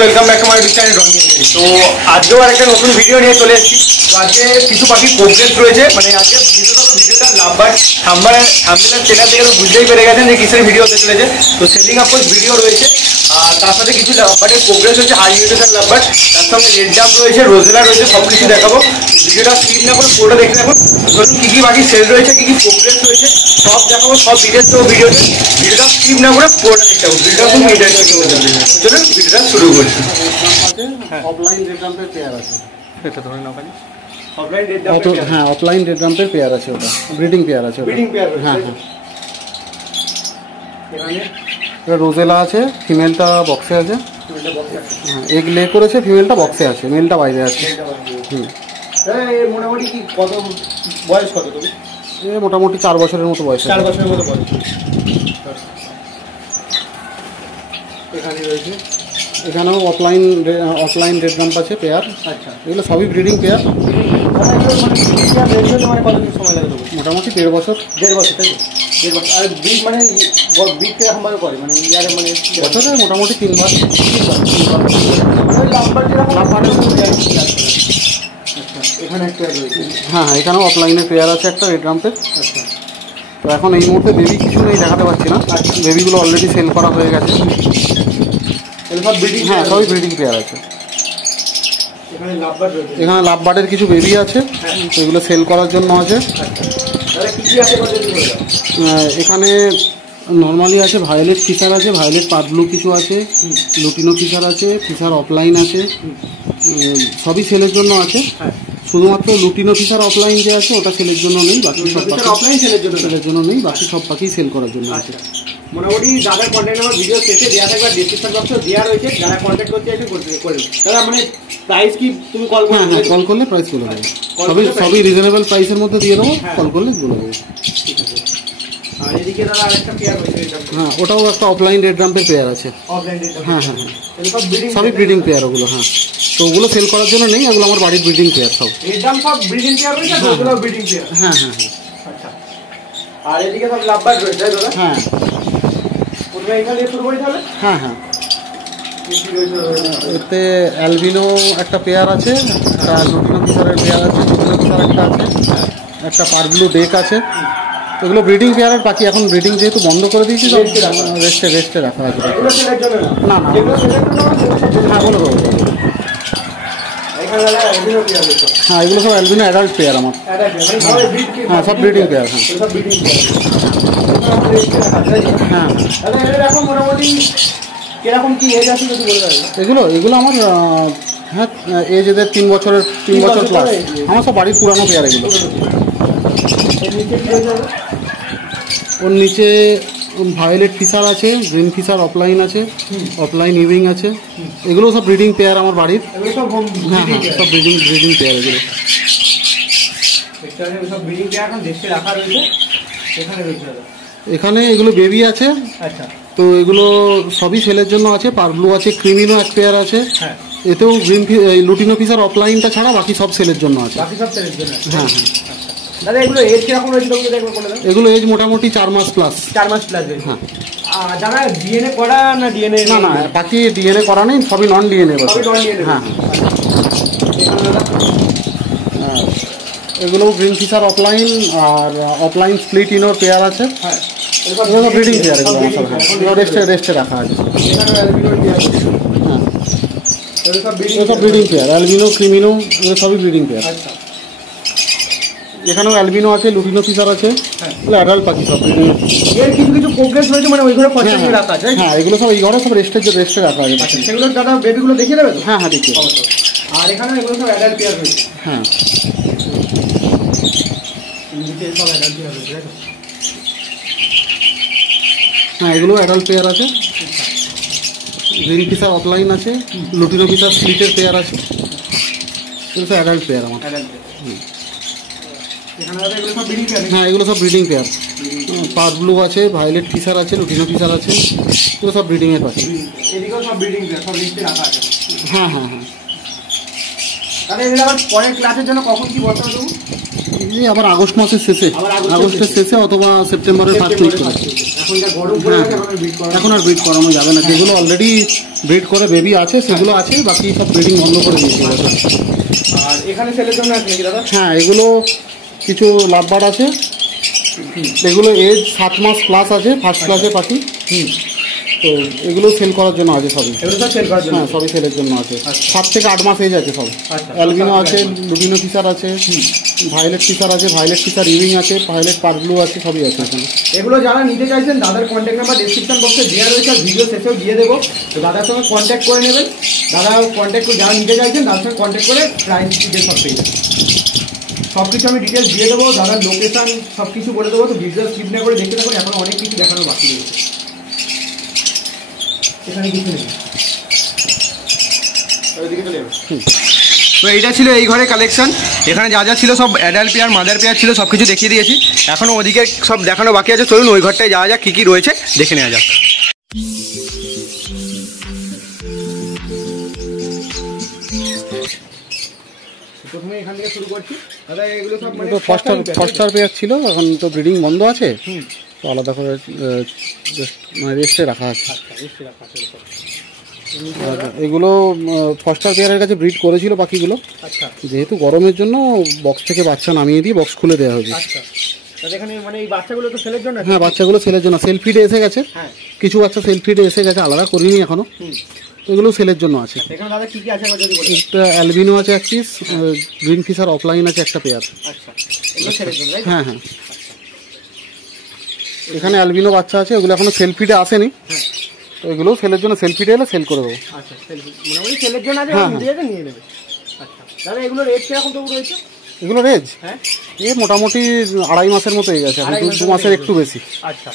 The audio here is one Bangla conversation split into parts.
Welcome back to my channel Rangeen. तो आज एक नतून भिडियो नहीं चले तो आज किछु पाखी प्रोग्रेस रही है मैं आज भिडियोटा लाभबार्ड थाम्बनेल चेना दिखे तो बुझतेई पेरे गेছেন किसेर भिडियो हते चलेছে। तो सेलिंग अफकोर्स भिडियो रही है तार साथे किछु लाभबार्डेर प्रोग्रेस होच्छे हाई मिউটেশন लाभबार्ड तार संगे रेड जाम्प रही है रोजेला रही है सबकिछु देखाबो। भिडियोटा स्किप ना करे पुरोटा देखते थाकुन। धरुन की बाकी सेल रही है की प्रोग्रेस रही है सब देखाबो सब डिटेल्स देবো भिडियोते। भिडियोटा स्किप ना करे पुरोटा देखते थाकुन। भिडियोटा खूब इंटरेस्टिंग होने যাবে। চলুন भिडियोটা शुरू कরি। অফলাইন রেড রাম্পের পেয়ার আছে এটা ধরে নাও খালি অফলাইন রেড রাম্পের হ্যাঁ অফলাইন রেড রাম্পের পেয়ার আছে ওটা ব্রিডিং পেয়ার আছে ব্রিডিং পেয়ার হ্যাঁ হ্যাঁ এটা রোজেলা আছে ফিমেলটা বক্সে আছে হ্যাঁ এগ লে করেছে ফিমেলটা বক্সে আছে মেলটা বাইরে আছে হুম এই মোটামুটি কি কত বয়স কত তুমি এ মোটামুটি 4 বছরের মতো বয়স 4 বছরের মতো বয়স এখানে রয়েছে এখানেও অফলাইন রেড রাম্প আছে পেয়ার আচ্ছা এগুলো সবই ব্রিডিং পেয়ার মানে কতদিন সময় লাগে মোটামুটি 1.5 বছর 1.5 বছর তাই তো 1.5 বছর আর ব্রিড মানে ব্রিড কিরকম ভাবে করে মানে ইয়ারে মানে বছরে মোটামুটি 3 বার মানে লাম্বার যেরকম লাম্বারের মধ্যে আচ্ছা এখানে একটা রয়েছে হ্যাঁ হ্যাঁ এখানেও অফলাইনের পেয়ার আছে একটা রেড রাম্পের আচ্ছা। তো এখন এই মুহূর্তে বেবি কিছু নেই দেখাতে পাচ্ছি না বেবিগুলো অলরেডি সেল করা হয়ে গেছে সব ব্রিডিং হ্যাঁ সবই ব্রিডিং পেয়ার আছে এখানে লাভবার্ড রয়েছে এখানে লাভবার্ডের কিছু বেবি আছে তো এগুলো সেল করার জন্য আছে এখানে নর্মালি আছে ভায়োলেট ফিশার আছে ভায়োলেট পাত ব্লু কিছু আছে লুটিনো ফিশার আছে ফিশার অফলাইন আছে সবই সেলের জন্য আছে শুধুমাত্র লুটিনো ফিশার অফলাইন যে আছে ওটা সেলের জন্য নেই বাকি সব পাখি অফলাইন সেলের জন্য নেই বাকি সব পাখি সেল করার জন্য আছে মোটামুটি যাদের কন্ট্যাক্ট নাম্বার ভিডিও শেষে দেওয়া থাকবে ডেসক্রিপশন বক্সে দেওয়া রয়েছে যারা কন্ট্যাক্ট করতে চাইছে করবেন দাদা মানে প্রাইস কি তুমি কল করলে হ্যাঁ কল করলে প্রাইস বলে দেবো সবই রিজনেবল প্রাইসের মধ্যে দিয়ে দেবো কল করলে বলে দেবো ঠিক আছে। আর এদিকে দাদা আরেকটা পেয়ার রয়েছে হ্যাঁ ওটাও একটা অফলাইন রেড রাম্পের পেয়ার আছে অফলাইন রেড হ্যাঁ হ্যাঁ সবই ব্রিডিং পেয়ার ওগুলো হ্যাঁ তো ওগুলো সেল করার জন্য নেই ওগুলো আমার বাড়ির ব্রিডিং পেয়ার সব রেড রাম্প সব ব্রিডিং পেয়ার রয়েছে ওগুলো ব্রিডিং পেয়ার হ্যাঁ হ্যাঁ হ্যাঁ আচ্ছা। আর এদিকে সব লাভবার্ড রয়েছে দাদা হ্যাঁ পুরো এখানে শুরু করি তাহলে হ্যাঁ হ্যাঁ এতে অ্যালবিনো একটা পেয়ার আছে একটা লুটিনো ফিশারের পেয়ার আছে লুটিনো ফিশার একটা আছে একটা পারব্লু ডেক আছে এগুলো ব্রিডিং পেয়ারের পাখি এখন ব্রিডিং যেহেতু বন্ধ করে দিয়েছি রেস্টে রাখা আছে না না হ্যাঁ বলো হ্যাঁ এগুলো সব অ্যালবিনো অ্যাডাল্ট পেয়ার আমার হ্যাঁ সব ব্রিডিং পেয়ার হ্যাঁ হ্যাঁ এগুলো আমার হ্যাঁ এজ এদের 3 বছর প্লাস আমার সব বাড়ির পুরানো পেয়ার এগুলো ওর নিচে ভায়োলেট ফিশার আছে গ্রিন ফিশার অফলাইন আছে অফলাইন ইভিং আছে এগুলো সব ব্রিডিং পেয়ার আমার বাড়ির হ্যাঁ হ্যাঁ সব ব্রিডিং পেয়ার এগুলো এখানে এগুলো বেবি আছে আচ্ছা তো এগুলো সবই সেলের জন্য আছে পারব্লু আছে ক্রিমিনো এক পেয়ার আছে এতেও গ্রিন লুটিনো ফিশার অফলাইনটা ছাড়া বাকি সব সেলের জন্য আছে হ্যাঁ হ্যাঁ দাদা এগুলো এজ কিরকম রয়েছে এগুলো এজ মোটামুটি 4 মাস প্লাস 4 মাস প্লাস হ্যাঁ যারা ডিএনএ করা না ডিএনএ না না বাকি ডিএনএ করা নেই সবই নন ডিএনএ হ্যাঁ এগুলো গ্রিন ফিশার অফলাইন আর অফলাইন স্প্লিট ইনোর পেয়ার আছে হ্যাঁ এগুলো ব্রিডিং পেয়ার এগুলো রেস্টে রাখা আছে হ্যাঁ এগুলো সব ব্রিডিং পেয়ার অ্যালবিনো ক্রিমিনো এগুলো সবই ব্রিডিং পেয়ার এখানেও অ্যালবিনো আছে লুটিনো ফিশার আছে এগুলো অ্যাডাল্ট পাখি সব ব্রিডিং এর কিছু প্রোগ্রেস রয়েছে মানে ওই ঘরে পছন্দ রাখা আছে হ্যাঁ এগুলো সব এই ঘরে সব রেস্টে রাখা আছে সেগুলো দাদা বেবিগুলো দেখিয়ে দেবে হ্যাঁ হ্যাঁ দেখিয়ে আর এখানে এগুলো সব অ্যাডাল্ট পেয়ার রয়েছে। হ্যাঁ সব অ্যাডাল্ট পেয়ার রয়েছে, তাই তো? হ্যাঁ এগুলো অ্যাডাল্ট পেয়ার আছে, গ্রিন ফিশার অফলাইন আছে, লুটিনো ফিশার স্প্লিটের পেয়ার আছে, এগুলো সব অ্যাডাল্ট পেয়ার আমার। অ্যাডাল্ট এখানে দাদা এগুলো সব ব্রিডিং পেয়ার। হ্যাঁ এগুলো সব ব্রিডিং পেয়ার, পার ব্লু আছে, ভায়োলেট ফিশার আছে, লুটিনো ফিশার আছে, এগুলো সব ব্রিডিংয়ের পাখি। এদিকেও সব ব্রিডিং পেয়ার, সব লিস্টে রাখা আছে। হ্যাঁ হ্যাঁ হ্যাঁ। তাহলে এগুলো আবার পরের ক্লাসের জন্য কখন কি বর্তমান দেবো? এই আবার আগস্ট মাসের শেষে, আগস্টের শেষে অথবা সেপ্টেম্বরের ফার্স্ট উইক করে। এখন যা গরম পড়ে গেছে এখন আর ব্রিড করা এখন আর ব্রিড করানো যাবে না, যেগুলো অলরেডি ব্রিড করে বেবি আছে সেগুলো আছে, বাকি সব ব্রিডিং বন্ধ করে দিয়েছে এবছর। আর এখানে সেলের জন্য আছে নাকি দাদা? হ্যাঁ এগুলো কিছু লাভবার্ড আছে, এগুলো এজ 7 মাস প্লাস আছে, ফার্স্ট ক্লাসে পাখি। তো এগুলো সেল করার জন্য আছে সবই। এগুলো সব সেল করার জন্য? হ্যাঁ সবই সেলের জন্য আছে। 7 থেকে 8 মাস এজ আছে সব। আচ্ছা। অ্যালবিনো আছে, লুটিনো ফিশার আছে, ভায়োলেট ফিশার আছে, ভায়োলেট ফিশার ইউইং আছে, ভায়োলেট পারব্লু আছে, সবই আছে এখানে। এগুলো যারা নিতে চাইছেন দাদার কন্ট্যাক্ট নাম্বার ডেসক্রিপশন বক্সে দেওয়া রয়েছে, আর ভিডিও শেষেও দিয়ে দেবো। তো দাদার সঙ্গে কন্ট্যাক্ট করে নেবেন। দাদা কন্ট্যাক্ট করে যারা নিতে চাইছেন দাদার সঙ্গে কন্ট্যাক্ট করে প্রাইস ডিটেলস সব পেয়ে যাবেন। সব কিছু আমি ডিটেলস দিয়ে দেবো, দাদার লোকেশন সব কিছু বলে দেবো। তো ভিডিও স্কিপ না করে দেখতে থাকুন, এখন অনেক কিছু দেখানোর বাকি রয়েছে। এখানে কিছু নেই, ওইদিকে চলে যাবে। তো এইটা ছিল এই ঘরে কালেকশন। এখানে যা যা ছিল সব অ্যাডাল্ট পেয়ার, মাদার পেয়ার ছিল, সব কিছু দেখিয়ে দিয়েছি। এখনও ওদিকে সব দেখানো বাকি আছে, চলুন ওই ঘরটায় যাওয়া যাক, কী কী রয়েছে দেখে নেওয়া যাক। প্রথমে এখান থেকে শুরু করছি দাদা। এগুলো সব মানে ফস্টার পেয়ার ছিল, এখন তো ব্রিডিং বন্ধ আছে, তো আলাদা করে মানে রেস্টে রাখা আছে। আর এগুলো ফস্টার পেয়ারের কাছে ব্রিড করেছিল পাখিগুলো। আচ্ছা। যেহেতু গরমের জন্য বক্স থেকে বাচ্চা নামিয়ে দিয়ে বক্স খুলে দেওয়া হয়েছে। আচ্ছা। এখানে মানে এই বাচ্চাগুলো তো সেলের জন্য? হ্যাঁ বাচ্চাগুলো সেলের জন্য, সেল ফিডে এসে গেছে। হ্যাঁ কিছু বাচ্চা সেল ফিডে এসে গেছে, আলাদা করিনি এখনো। তো এগুলো সেলের জন্য আছে। এখানে দাদা কি কি আছে যদি বলেন? একটা অ্যালবিনো আছে এক পিস, গ্রিন ফিশার অফলাইন আছে একটা পেয়ার। আচ্ছা, এগুলো সেলের জন্য? হ্যাঁ হ্যাঁ। এখানে অ্যালবিনো বাচ্চা আছে, ওগুলো এখনো সেল ফিডে আসেনি। তো এগুলো সেলের জন্য, সেল ফিডে এলে সেল করে দেবো। আচ্ছা, মোটামুটি সেলের জন্য আছে, নিতে যেতে নিয়ে নেবে। আচ্ছা দাদা এগুলো রেট কিরকম তবু রয়েছে? এগুলো রেজ হ্যাঁ এ মোটামুটি 2.5 মাসের মতো হয়ে গেছে, 2 মাসের একটু বেশি। আচ্ছা।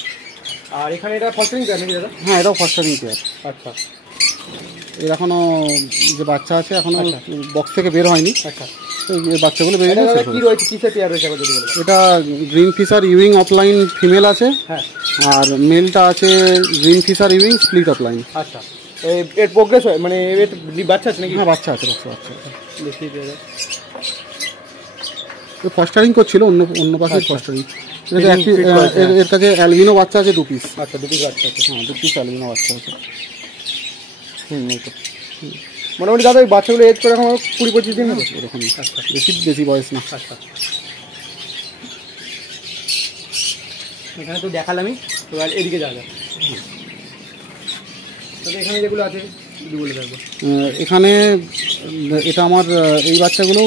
আর এখানে এটা ফস্টারিং পেয়ার নাকি দাদা? হ্যাঁ এটাও ফস্টারিং পেয়ার। আচ্ছা। এর এখনো যে বাচ্চা আছে এখনো বক্স থেকে বের হয়নি। আচ্ছা। তো এই বাচ্চাগুলো বেরিয়ে দাদা গেছে। কি রয়েছে, কিসের পেয়ার রয়েছে যদি বলেন? এটা green Fischer euwing opaline female আছে। হ্যাঁ। আর মেলটা আছে green Fischer euwing split opaline. আচ্ছা। এর প্রোগ্রেস হয় মানে এর বাচ্চা আছে নাকি? হ্যাঁ বাচ্চা আছে, বাচ্চা আছে। দেখি দাদা ফস্টারিং করছিল, অন্য পাশে ফস্টারিং। এর কাছে অ্যালবিনো বাচ্চা আছে 2 পিস। আচ্ছা, 2 পিস বাচ্চা আছে। হ্যাঁ 2 পিস অ্যালবিনো বাচ্চা আছে। মোটামুটি দাদা ওই বাচ্চাগুলো এজ করে এখন 20-25 দিন হবে এরকম। বেশি বয়স না। আচ্ছা। এখানে তো দেখালামই, এবার এদিকে যাওয়া যাক। এখানে যেগুলো আছে বলে থাকবো। এখানে এটা আমার এই বাচ্চাগুলো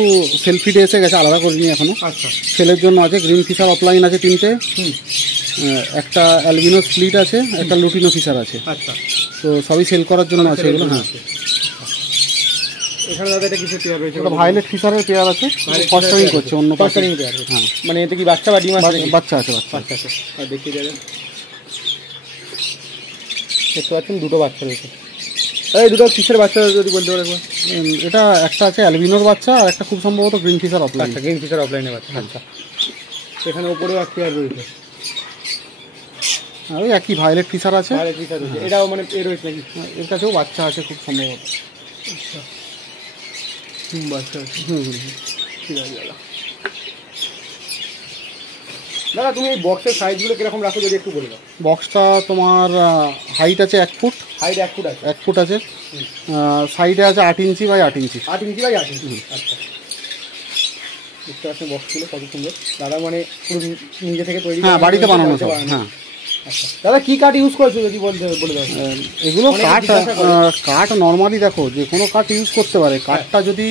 সেলফিডে এসে গেছে, আলাদা করিনি এখনো। আচ্ছা। সেলের জন্য আছে, গ্রিন ফিশার অফলাইন আছে 3টে, একটা অ্যালবিনো স্প্লিট আছে, একটা লুটিনো ফিশার আছে। আচ্ছা। তো সবই সেল করার জন্য আছে এগুলো। হ্যাঁ এখানে দাদা এটা কিসের পেয়ার রয়েছে? এটা ভায়োলেট ফিশারের পেয়ার আছে, ফস্টারিং করছে অন্য ফস্টারিং পেয়ার। হ্যাঁ মানে এতে কি বাচ্চা বা ডিম আছে? বাচ্চা আছে, বাচ্চা আছে। আর দেখিয়ে দেবেন, দেখতে পাচ্ছেন 2টো বাচ্চা রয়েছে। এই 2টো কিসের বাচ্চা যদি বলতে পারো? এটা একটা আছে অ্যালবিনোর বাচ্চা, আর একটা খুব সম্ভবত গ্রিন ফিশার অফলাইন। আচ্ছা, গ্রিন ফিশার অফলাইনের বাচ্চা। আচ্ছা। এখানে উপরেও এক পেয়ার রয়েছে, ওই একই ভায়োলেট ফিশার আছে। ভায়োলেট ফিশার রয়েছে, এটাও মানে এর রয়েছে নাকি? এর কাছেও বাচ্চা আছে খুব সম্ভবত। আচ্ছা, বাচ্চা আছে। ঠিক আছে দাদা। দাদা তুমি এই বক্সের সাইজগুলো কিরকম রাখো যদি একটু বলে দাও। বক্সটা তোমার হাইট আছে 1 ফুট। হাইট 1 ফুট আছে? 1 ফুট আছে। সাইডে আছে 8 inch by 8 inch. 8 inch by 8 ইঞ্চি। আচ্ছা, বুঝতে পারছেন বক্সগুলো কত সুন্দর। দাদা মানে পুরো নিজে থেকে তৈরি? হ্যাঁ বাড়িতে বানানো সব। হ্যাঁ। আচ্ছা দাদা কি কাঠ ইউজ করেছো যদি বলে দাও। এগুলো কাঠ নর্মালি দেখো যে কোনো কাঠ ইউজ করতে পারে। কাঠটা যদি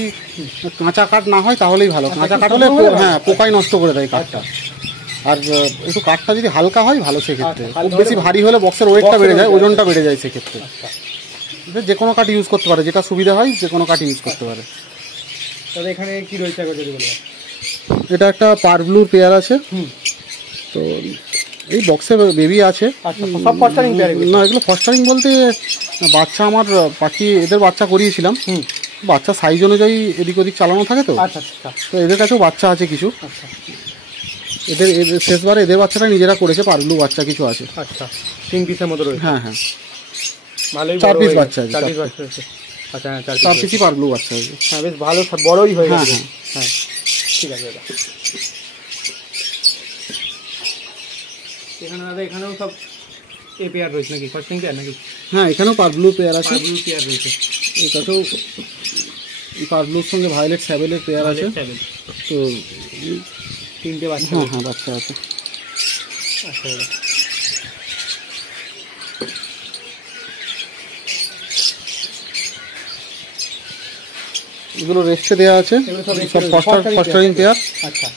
কাঁচা কাঠ না হয় তাহলেই ভালো। কাঁচা কাঠ হলে হ্যাঁ পোকাই নষ্ট করে দেয় কাঠটা। আর একটু কাঠটা যদি হালকা হয় ভালো সেক্ষেত্রে। খুব বেশি ভারী হলে বক্সের ওয়েটটা বেড়ে যায়, ওজনটা বেড়ে যায় সেক্ষেত্রে। যে কোনো কাঠ ইউজ করতে পারে, যেটা সুবিধা হয় যে কোনো কাঠ ইউজ করতে পারে। তবে এখানে কি রয়েছে একবার যদি বলবেন? এটা একটা পারব্লুর পেয়ার আছে। তো এই বক্সে বেবি আছে। আচ্ছা, সব ফস্টারিং পেয়ার? না, এগুলো ফস্টারিং বলতে বাচ্চা আমার পাখি এদের বাচ্চা করিয়েছিলাম। বাচ্চা সাইজ অনুযায়ী এদিক ওদিক চালানো থাকে তো। আচ্ছা আচ্ছা। তো এদের কাছেও বাচ্চা আছে কিছু। আচ্ছা, এদের শেষবারে এদের বাচ্চাটা নিজেরা করেছে, পারব্লু বাচ্চা কিছু আছে। আচ্ছা, 3 পিসের মতো রয়েছে? হ্যাঁ হ্যাঁ, ভালোই 4 পিস বাচ্চা আছে। 4 পিস বাচ্চা আছে। আচ্ছা, হ্যাঁ 4 পিসই পারব্লু বাচ্চা আছে। হ্যাঁ, বেশ ভালো বড়ই হয়ে গেছে। হ্যাঁ হ্যাঁ, ঠিক আছে দাদা। এখানে দাদা এখানেও সব এ পেয়ার রয়েছে নাকি, ফার্স্টিং পেয়ার নাকি? হ্যাঁ, এখানেও পারব্লু পেয়ার আছে। পারব্লু পেয়ার রয়েছে। এটাতেও পারব্লুর সঙ্গে ভায়োলেট স্যাবেলের পেয়ার আছে। তো 3টে বাচ্চা? হ্যাঁ হ্যাঁ, বাচ্চা আছে। আচ্ছা দাদা, এগুলো রেস্টে দেওয়া আছে, সব ফস্টারিং পেয়ার। আচ্ছা,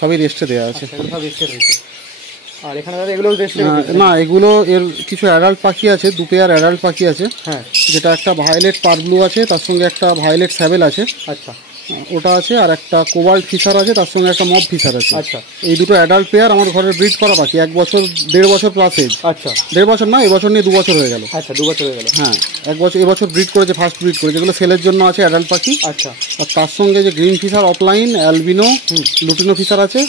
সবই রেস্টে দেওয়া আছে। এগুলো সব রেস্টে রয়েছে। আর এখানে দাদা এগুলো রেস্টে? না, এগুলো এর কিছু অ্যাডাল্ট পাখি আছে, 2 পেয়ার অ্যাডাল্ট পাখি আছে। হ্যাঁ, যেটা একটা ভায়োলেট পারব্লু আছে, তার সঙ্গে একটা ভায়োলেট স্যাবেল আছে। আচ্ছা, ওটা আছে। আর একটা কোবাল্ট ফিশার আছে, তার সঙ্গে একটা মব ফিশার আছে। আচ্ছা, এই দুটো অ্যাডাল্ট পেয়ার আমার ঘরের ব্রিড করা পাখি। 1 বছর 1.5 বছর প্লাস এজ। আচ্ছা, 1.5 বছর না, এবছর নিয়ে 2 বছর হয়ে গেল। আচ্ছা, 2 বছর হয়ে গেল। হ্যাঁ, 1 বছর এবছর ব্রিড করেছে, ফার্স্ট ব্রিড করেছে। যেগুলো সেলের জন্য আছে অ্যাডাল্ট পাখি। আচ্ছা, আর তার সঙ্গে যে green Fischer, opaline, albino, lutino Fischer আছে।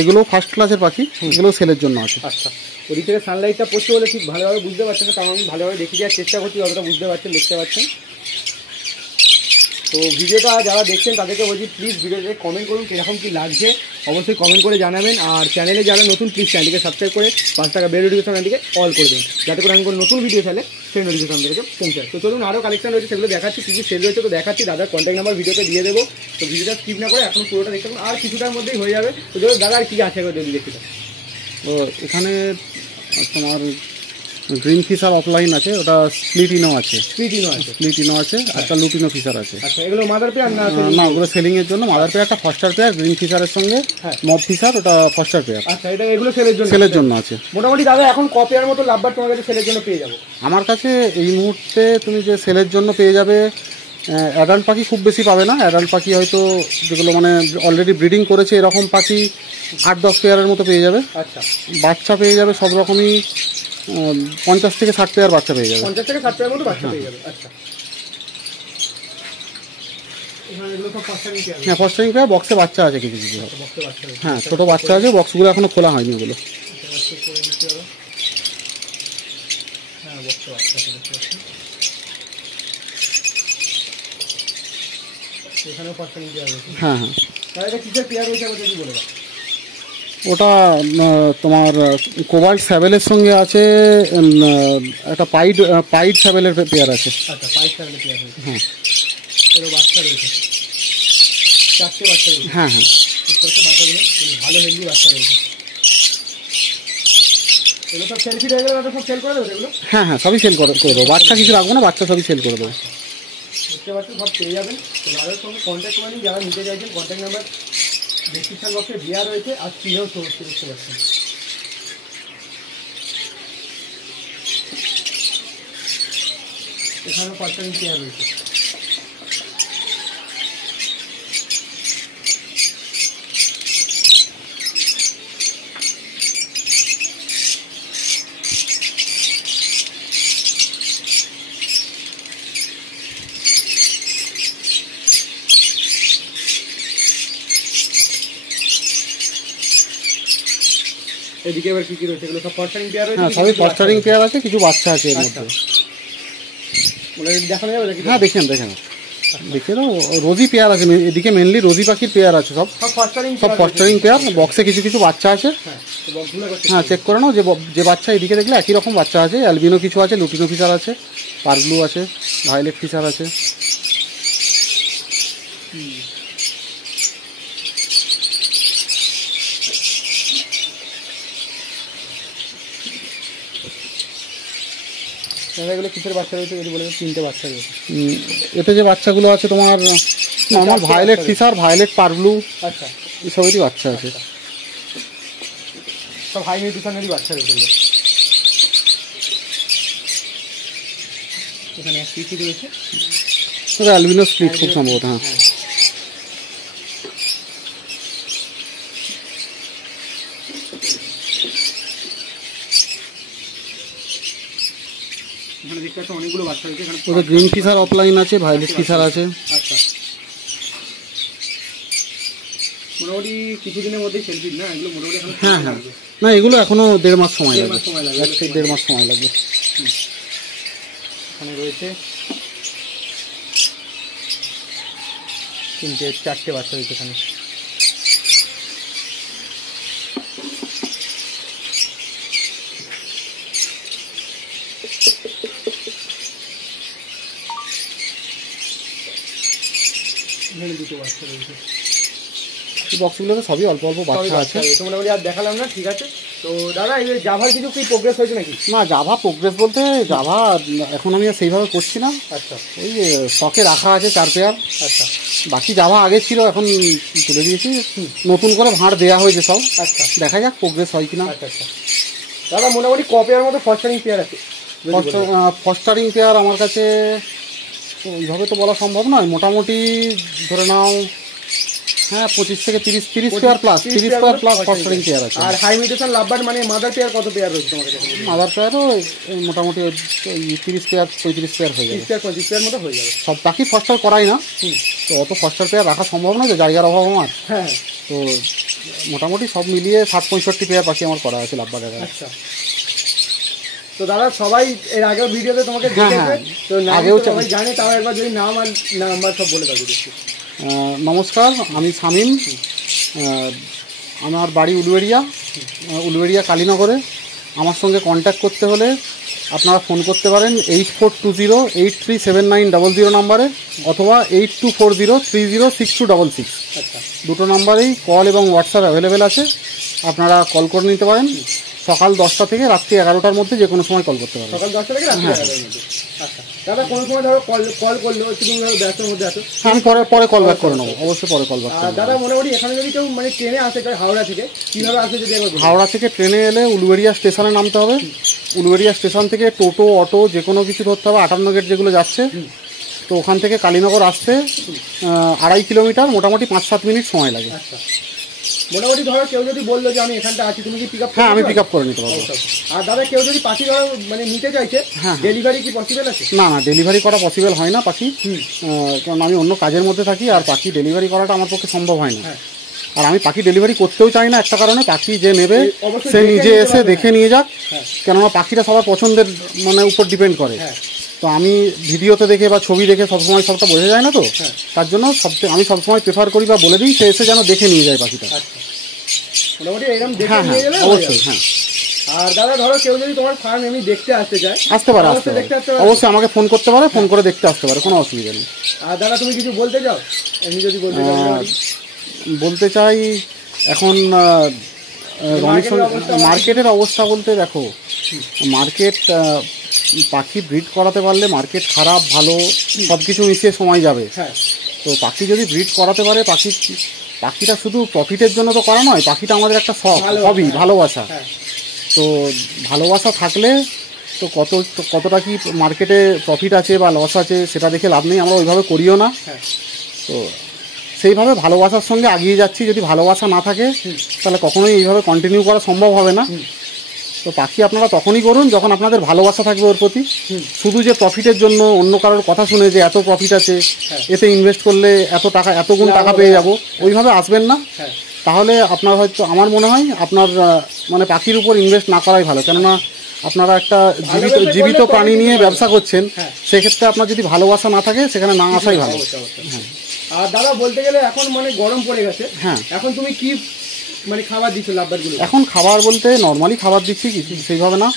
এগুলো ফার্স্ট ক্লাসের পাখি, এগুলো সেলের জন্য আছে। আচ্ছা, ওদিক থেকে সানলাইটটা পড়ছে বলে ঠিক ভালোভাবে বুঝতে পারছেন না, কারণ আমি ভালোভাবে দেখে দেওয়ার চেষ্টা করছি, যতটা বুঝতে পারছেন, দেখতে পাচ্ছেন। তো ভিডিওটা যারা দেখছেন তাদেরকে বলছি, প্লিজ ভিডিওতে কমেন্ট করুন কীরকম কী লাগছে, অবশ্যই কমেন্ট করে জানাবেন। আর চ্যানেলে যারা নতুন, প্লিজ চ্যানেলটিকে সাবস্ক্রাইব করে 5 টাকা বেল নোটিফিকেশনটিকে অল করে দিন, যাতে করে আমি কোনো নতুন ভিডিও চাইলে সেই নোটিফিকেশন থেকে পৌঁছে যায়। তো চলুন, আরও কালেকশন রয়েছে, সেগুলো দেখাচ্ছি। কী কী সেল রয়েছে তো দেখাচ্ছি। দাদার কন্ট্যাক্ট নাম্বার ভিডিওতে দিয়ে দেবো, তো ভিডিওটা স্কিপ না করে এখন পুরোটা দেখতে পাবেন। আর কিছুটার মধ্যেই হয়ে যাবে। তো দাদা আর কী আছে যদি দেখতে পাবেন? তো এখানে তোমার গ্রিন ফিশার অফলাইন আছে, ওটা স্প্লিটিনো আছে। স্প্লিটিনো আছে? স্প্লিটিনো আছে, একটা লুটিনো ফিশার আছে। আচ্ছা, এগুলো মাদার পেয়ার না? না, ওগুলো সেলিং এর জন্য। মাদার পেয়ার একটা ফস্টার পেয়ার গ্রিন ফিশারের সঙ্গে, মব ফিশার ওটা ফস্টার পেয়ার। আচ্ছা, এটা এগুলো সেলের জন্য? সেলের জন্য আছে। মোটামুটি দাদা এখন ক পেয়ার মতো লাভবার তোমার কাছে সেলের জন্য পেয়ে যাবো? আমার কাছে এই মুহূর্তে তুমি যে সেলের জন্য পেয়ে যাবে, অ্যাডাল্ট পাখি খুব বেশি পাবে না। অ্যাডাল্ট পাখি হয়তো যেগুলো মানে অলরেডি ব্রিডিং করেছে এরকম পাখি 8-10 পেয়ারের মতো পেয়ে যাবে। আচ্ছা, বাচ্চা পেয়ে যাবে সব রকমই 50 থেকে 60 পেয়ার বাচ্চা পেয়ে যাবে। 50 থেকে 60 পেয়ার মতো বাচ্চা পেয়ে যাবে। আচ্ছা, এখানে এগুলো সব ফস্টারিং পেয়ার? হ্যাঁ, ফস্টারিং পেয়ার, বক্সে বাচ্চা আছে কিছু কিছু। হ্যাঁ, ছোটো বাচ্চা আছে, বক্সগুলো এখনো খোলা হয়নি ওগুলো। হ্যাঁ, বক্সে বাচ্চা আছে, দেখতে পাচ্ছি। এখানেও ফস্টারিং পেয়ার রয়েছে? হ্যাঁ হ্যাঁ। তাহলে এটা কিসের পেয়ার রয়েছে আমাকে যদি বলে দাও? ওটা তোমার কোবাল্ট স্যাবেলের সঙ্গে আছে, একটা পাইড স্যাবেলের পেয়ার আছে। আচ্ছা, পাইড স্যাবেলের পেয়ার রয়েছে। হ্যাঁ, এরও বাচ্চা রয়েছে, 4টে বাচ্চা রয়েছে। হ্যাঁ হ্যাঁ, বাচ্চাগুলো ভালো হেলদি বাচ্চা রয়েছে। এগুলো সব সেলফি হয়ে গেলে সব সেল করে দেবো এগুলো? হ্যাঁ হ্যাঁ, সবই সেল করে দেবো। বাচ্চা কিছু রাখবো না, বাচ্চা সবই সেল করে দেবো। বুঝতে পারছেন, সব পেয়ে যাবেন। তো দাদার সঙ্গে কন্ট্যাক্ট করে নিন যারা নিতে চাইছেন। কন্ট্যাক্ট নাম্বার ডেসক্রিপশন বক্সে দেওয়া রয়েছে, আর স্ক্রিনেও শো হচ্ছে, বুঝতে পারছেন। এখানেও ফস্টারিং পেয়ার রয়েছে। এদিকে এবার কি কি রয়েছে? এগুলো সব ফস্টারিং পেয়ার রয়েছে? হ্যাঁ, সবই ফস্টারিং পেয়ার আছে, কিছু বাচ্চা আছে এর মধ্যে। মানে দেখানো যাবে নাকি? হ্যাঁ, দেখেন দেখে দাও। রোজি পেয়ার আছে, এদিকে মেনলি রোজি পাখির পেয়ার আছে। সব ফস্টারিং পেয়ার। বক্সে কিছু কিছু বাচ্চা আছে। হ্যাঁ, চেক করে নাও। যে বাচ্চা এদিকে দেখলে একই রকম বাচ্চা আছে। অ্যালবিনো কিছু আছে, লুটিনো ফিশার আছে, পারব্লু আছে, ভায়োলেট ফিশার আছে। এগুলো কিসের বাচ্চা রয়েছে যদি বলে? 3টে বাচ্চা রয়েছে। এতে যে বাচ্চাগুলো আছে তোমার normal violet Fischer, violet parblue, আচ্ছা, এসবেরই বাচ্চা আছে। সব হাই নিউট্রিশনেরই বাচ্চা রয়েছে এগুলো। এখানে এক পিসি রয়েছে, অ্যালবিনো স্প্লিট খুব সম্ভবত। হ্যাঁ, দেখতে পাচ্ছ অনেকগুলো বাচ্চা রয়েছে এখানে। ওদের গ্রিন ফিশার অফলাইন আছে, ভায়োলেট ফিশার আছে। আচ্ছা, মোটামুটি কিছুদিনের মধ্যেই সেলফি না এগুলো মোটামুটি এখন? হ্যাঁ হ্যাঁ, না এগুলো এখনো 1.5 মাস সময় লাগবে, 1 থেকে 1.5 মাস সময় লাগবে। এখানে রয়েছে 4টে বাচ্চা রয়েছে এখানে। এখানে 2টো বাচ্চা রয়েছে। এই বক্সগুলোতে সবই অল্প অল্প বাচ্চা আছে। তো মোটামুটি আর দেখালাম না, ঠিক আছে। তো দাদা এই জাভার কিছু কি প্রোগ্রেস হয়েছে নাকি? না, জাভা প্রোগ্রেস বলতে জাভা এখন আমি আর সেইভাবে করছি না। আচ্ছা, ওই স্টকে রাখা আছে 4 পেয়ার। আচ্ছা বাকি জাভা আগে ছিল, এখন তুলে দিয়েছি, নতুন করে ভাঁড় দেওয়া হয়েছে সব। আচ্ছা দেখা যাক প্রোগ্রেস হয় কিনা। আচ্ছা আচ্ছা দাদা মোটামুটি ক পেয়ার মতো ফস্টারিং পেয়ার আছে? ফস্টারিং পেয়ার আমার কাছে ওইভাবে তো বলা সম্ভব নয়, মোটামুটি ধরে নাও হ্যাঁ 25 থেকে 30 pair plus, 30 pair plus fostering pair আছে। আর হাই মিউটেশন লাভবার্ড মানে মাদার পেয়ার কত পেয়ার রয়েছে তোমার কাছে? মাদার পেয়ারও মোটামুটি 30 পেয়ার 35 পেয়ার হয়ে যাবে, 30 পেয়ার 25 পেয়ার মতো হয়ে যাবে। সব পাখি ফস্টার করাই না, তো অত ফস্টার পেয়ার রাখা সম্ভব নয়, যে জায়গার অভাব আমার। হ্যাঁ, তো মোটামুটি সব মিলিয়ে 60-65 পেয়ার পাখি আমার করা আছে লাভবার্ডের। আচ্ছা, তো দাদা সবাই এর আগের ভিডিওতে তোমাকে দেখেছে, তো আগেও সবাই জানে, তাও একবার যদি নাম আর নাম্বার সব বলে দাও। নমস্কার, আমি শামীম, আমার বাড়ি উলুবেড়িয়া কালীনগরে। আমার সঙ্গে কন্ট্যাক্ট করতে হলে আপনারা ফোন করতে পারেন 8420837900 নাম্বারে, অথবা 8240306266। আচ্ছা, দুটো নাম্বারেই কল এবং হোয়াটসঅ্যাপ অ্যাভেলেবেল আছে, আপনারা কল করে নিতে পারেন। সকাল 10টা থেকে রাত্রি 11টার মধ্যে যে কোনো সময় কল করতে পারেন। সকাল 10টা থেকে রাত্রি 11টার মধ্যে। আচ্ছা দাদা, কোনো সময় ধরো কল করলো, তুমি ধরো ব্যস্তের মধ্যে আছো, হ্যাঁ আমি পরে কল ব্যাক করে নেবো, অবশ্যই পরে কল ব্যাক করে নেবো। দাদা মোটামুটি এখানে যদি কেউ মানে ট্রেনে আসে হাওড়া থেকে, কীভাবে আসে যদি একবার বলুন? হাওড়া থেকে ট্রেনে এলে উলুবেড়িয়া স্টেশনে নামতে হবে। উলুবেড়িয়া স্টেশন থেকে টোটো, অটো যে কোনো কিছু ধরতে হবে, 58 গেট যেগুলো যাচ্ছে। তো ওখান থেকে কালীনগর আসতে 2.5 কিলোমিটার, মোটামুটি 5-7 মিনিট সময় লাগে। আচ্ছা, মোটামুটি ধরো কেউ যদি বললো যে আমি এখানটা আছি, তুমি কি পিক আপ? হ্যাঁ, আমি পিক আপ করে নিতে পারবো। আর দাদা কেউ যদি পাখি ধরো মানে নিতে চাইছে, হ্যাঁ, ডেলিভারি কি পসিবল আছে? না, ডেলিভারি করা পসিবল হয় না পাখি, কারণ আমি অন্য কাজের মধ্যে থাকি, আর পাখি ডেলিভারি করাটা আমার পক্ষে সম্ভব হয় না। আর আমি পাখি ডেলিভারি করতেও চাই না, একটা কারণে, পাখি যে নেবে সে নিজে এসে দেখে নিয়ে যাক, কেননা পাখিটা সবার পছন্দের মানে উপর ডিপেন্ড করে। তো আমি ভিডিওতে দেখে বা ছবি দেখে সবসময় সবটা বোঝা যায় না, তো তার জন্য আমি সবসময় প্রেফার করি বা বলে দিই সে এসে যেন দেখে নিয়ে যায় পাখিটা। মোটামুটি এরকম দেখে হ্যাঁ নিয়ে হ্যাঁ, গেলে অবশ্যই। হ্যাঁ, আর দাদা ধরো কেউ যদি তোমার ফার্ম এমনি দেখতে আসতে চায়, আসতে পারে, অবশ্যই আমাকে ফোন করতে পারে, ফোন করে দেখতে আসতে পারে, কোনো অসুবিধা নেই। আর দাদা তুমি কিছু বলতে চাও? এমনি যদি বলতে চাই, এখন মার্কেটের অবস্থা বলতে দেখো, মার্কেট পাখি ব্রিড করাতে পারলে মার্কেট খারাপ ভালো সব কিছু মিশিয়ে সময় যাবে। তো পাখি যদি ব্রিড করাতে পারে, পাখিটা শুধু প্রফিটের জন্য তো করা নয়, পাখিটা আমাদের একটা শখ, হবি, ভালোবাসা। তো ভালোবাসা থাকলে তো কতটা কি মার্কেটে প্রফিট আছে বা লস আছে সেটা দেখে লাভ নেই, আমরা ওইভাবে করিও না। তো সেইভাবে ভালোবাসার সঙ্গে এগিয়ে যাচ্ছি। যদি ভালোবাসা না থাকে তাহলে কখনোই এইভাবে কন্টিনিউ করা সম্ভব হবে না। তো পাখি আপনারা তখনই করুন যখন আপনাদের ভালোবাসা থাকবে ওর প্রতি। শুধু যে প্রফিটের জন্য অন্য কারোর কথা শুনে যে এত প্রফিট আছে, এতে ইনভেস্ট করলে এত টাকা, এত গুণ টাকা পেয়ে যাব, ওইভাবে আসবেন না। তাহলে আপনার হয়তো, আমার মনে হয় আপনার মানে পাখির উপর ইনভেস্ট না করাই ভালো, কেননা আপনারা একটা জীবিত প্রাণী নিয়ে ব্যবসা করছেন, সেক্ষেত্রে আপনার যদি ভালোবাসা না থাকে সেখানে না আসাই ভালো। আর দাদা বলতে গেলে এখন মানে গরম পড়ে গেছে, হ্যাঁ, এখন তুমি কি মানে খাবার দিচ্ছ লাভবারগুলো? এখন খাবার বলতে নর্মালি খাবার দিচ্ছি, কিছু সেইভাবে না,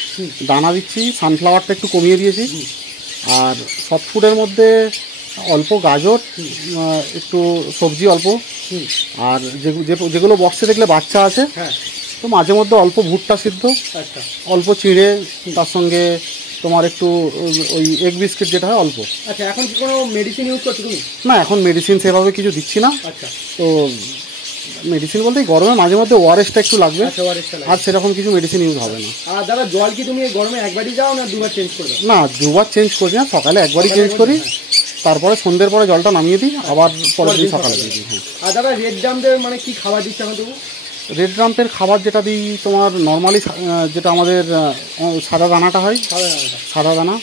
দানা দিচ্ছি, সানফ্লাওয়ারটা একটু কমিয়ে দিয়েছি। আর সফট ফুডের মধ্যে অল্প গাজর, একটু সবজি অল্প, আর যেগুলো বক্সে দেখলে বাচ্চা আছে, তো মাঝে মধ্যে অল্প ভুট্টা সিদ্ধ, অল্প চিড়ে, তার সঙ্গে তোমার একটু ওই এগ বিস্কিট যেটা হয় অল্প। আচ্ছা, এখন কি কোনো মেডিসিন ইউজ করছো তুমি? না, এখন মেডিসিন সেভাবে কিছু দিচ্ছি না। তো মেডিসিন বলতে গরমে মাঝে মধ্যে ওআরএসটা একটু লাগবে, আর সেরকম কিছু মেডিসিন ইউজ হবে না। আর দাদা জল কি তুমি গরমে একবারই দাও না দুবার চেঞ্জ করে দাও? না, দুবার চেঞ্জ করি না, সকালে একবারই চেঞ্জ করি, তারপরে সন্ধ্যের পরে জলটা নামিয়ে দিই, আবার পরের দিন সকালে দিয়ে দিই। হ্যাঁ। আর দাদা রেড জাম্পের মানে কি খাবার দিচ্ছে এখন তুমি? রেড জাম্পের খাবার যেটা দিই তোমার নর্মালি যেটা আমাদের সাদা দানাটা হয়, সাদা দানা,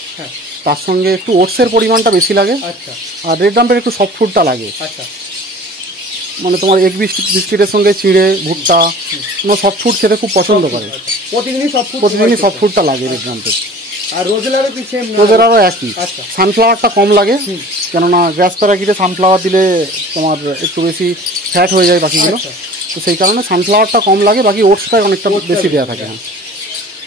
তার সঙ্গে একটু ওটসের পরিমাণটা বেশি লাগে। আচ্ছা। আর রেড রাম্পের একটু সফট ফুডটা লাগে। আচ্ছা। মানে তোমার এগ বিস্কিটের সঙ্গে চিড়ে ভুট্টা তোমার সফট ফুড খেতে খুব পছন্দ করে। প্রতিদিনই সফট ফুডটা লাগে রেড রাম্পের। আর রোজেলারও কি সেম? রোজেলারও একই। আচ্ছা। সানফ্লাওয়ারটা কম লাগে, কেননা গ্যাস প্যারাকিটে সানফ্লাওয়ার দিলে তোমার একটু বেশি ফ্যাট হয়ে যায় বাকিগুলো। তো সেই কারণে সানফ্লাওয়ারটা কম লাগে, বাকি ওটসটা অনেকটা বেশি দেওয়া থাকে।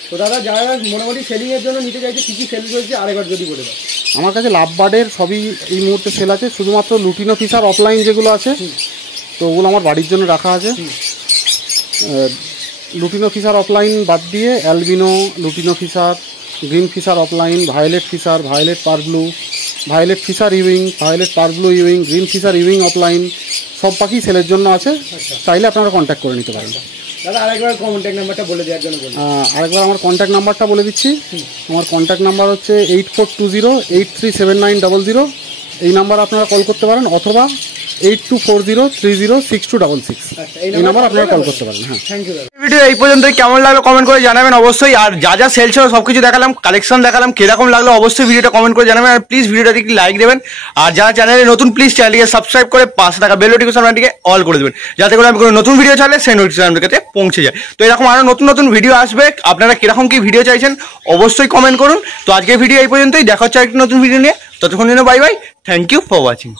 তো দাদা যারা মোটামুটি সেলিংয়ের জন্য নিতে চাইছে কী কী সেল চলছে আরেকবার যদি বলে দাও। আমার কাছে লাভবার্ডের সবই এই মুহূর্তে সেল আছে, শুধুমাত্র লুটিনো ফিশার অফলাইন যেগুলো আছে তো ওগুলো আমার বাড়ির জন্য রাখা আছে। লুটিনো ফিশার অফলাইন বাদ দিয়ে albino, lutino Fischer, green Fischer opaline, violet Fischer, violet parblue, violet Fischer euwing, violet parblue euwing, green Fischer euwing opaline সব পাখি সেলের জন্য আছে। চাইলে আপনারা কন্ট্যাক্ট করে নিতে পারেন। দাদা আরেকবার কন্ট্যাক্ট নাম্বারটা বলে দেওয়ার জন্য আরেকবার আমার কন্ট্যাক্ট নাম্বারটা বলে দিচ্ছি। আমার কন্ট্যাক্ট নাম্বার হচ্ছে 8420837900। এই নাম্বার আপনারা কল করতে পারেন, অথবা 8240306266 এই নাম্বার আপনারা কল করতে পারেন। হ্যাঁ, থ্যাংক ইউ। ভিডিও এই পর্যন্ত কেমন লাগলো কমেন্ট করে জানাবেন অবশ্যই। আর যা যা সেল ছিল সব কিছু দেখালাম, কালেকশন দেখালাম, কিরকম লাগলো অবশ্যই ভিডিওটা কমেন্ট করে জানাবেন। আর প্লিজ ভিডিওটাকে একটি লাইক দেবেন। আর যারা চ্যানেলে নতুন প্লিজ চ্যানেলটিকে সাবস্ক্রাইব করে পাশে থাকা বেল নোটিফিকেশনটিকে অল করে দেবেন, যাতে করে আমি কোনো নতুন ভিডিও ছাড়লে সেই নোটিফিকেশনের কাছে পৌঁছে যায়। তো এরকম আরও নতুন নতুন ভিডিও আসবে, আপনারা কিরকম কি ভিডিও চাইছেন অবশ্যই কমেন্ট করুন। তো আজকের ভিডিও এই পর্যন্তই, দেখা হচ্ছে আরেকটি নতুন ভিডিও নিয়ে। ততক্ষণ জন্য bye bye, thank you for watching.